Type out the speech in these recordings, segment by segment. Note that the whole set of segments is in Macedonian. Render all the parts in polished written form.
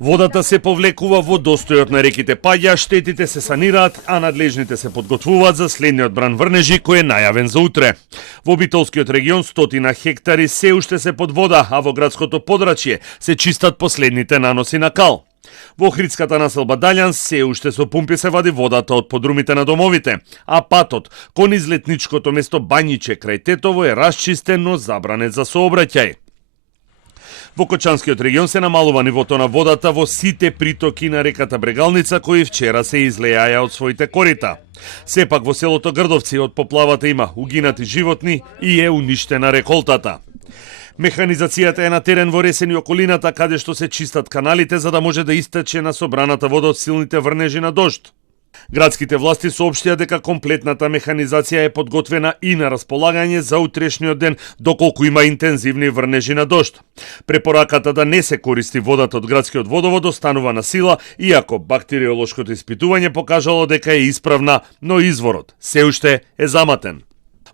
Водата се повлекува во достојот на реките паѓа, штетите се санираат, а надлежните се подготвуваат за следниот бран врнежи кој е најавен за утре. Во Битолскиот регион 100 хектари се уште се под вода, а во градското подрачје се чистат последните наноси на кал. Во Охридската населба Далјан се уште со пумпи се вади водата од подрумите на домовите, а патот кон излетничкото место Бањиче крај Тетово е расчистен, но забранет за сообраќај. Во Кочанскиот регион се намалува нивото на водата во сите притоки на реката Брегалница кои вчера се излејаја од своите корита. Сепак во селото Грдовци од поплавата има угинати животни и е уништена реколтата. Механизацијата е на терен во Ресен и околината каде што се чистат каналите за да може да истече на собраната вода од силните врнежи на дожд. Градските власти соопштија дека комплетната механизација е подготвена и на располагање за утрешниот ден доколку има интензивни врнежи на дожд. Препораката да не се користи водата од градскиот водовод останува на сила, иако бактериолошкото испитување покажало дека е исправна, но изворот се уште е заматен.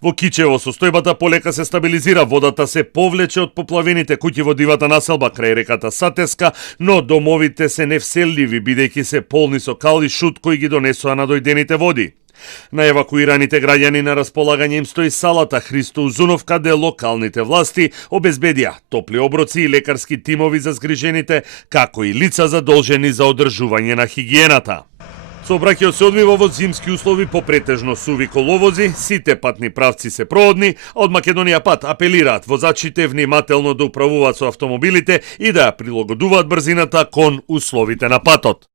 Во Кичево состојбата полека се стабилизира, водата се повлече од поплавените куќи во дивата населба крај реката Сатеска, но домовите се невселливи бидејќи се полни со кал и шут кои ги донесоа надојдените води. На евакуираните граѓани на располагање им стои салата Христо Узунов, каде локалните власти обезбедија топли оброци и лекарски тимови за згрижените, како и лица задолжени за одржување на хигиената. Сообраќајот се одвива во зимски услови по претежно суви коловози, сите патни правци се проодни, а од Македонија пат апелираат возачите внимателно да управуваат со автомобилите и да ја прилагодуваат брзината кон условите на патот.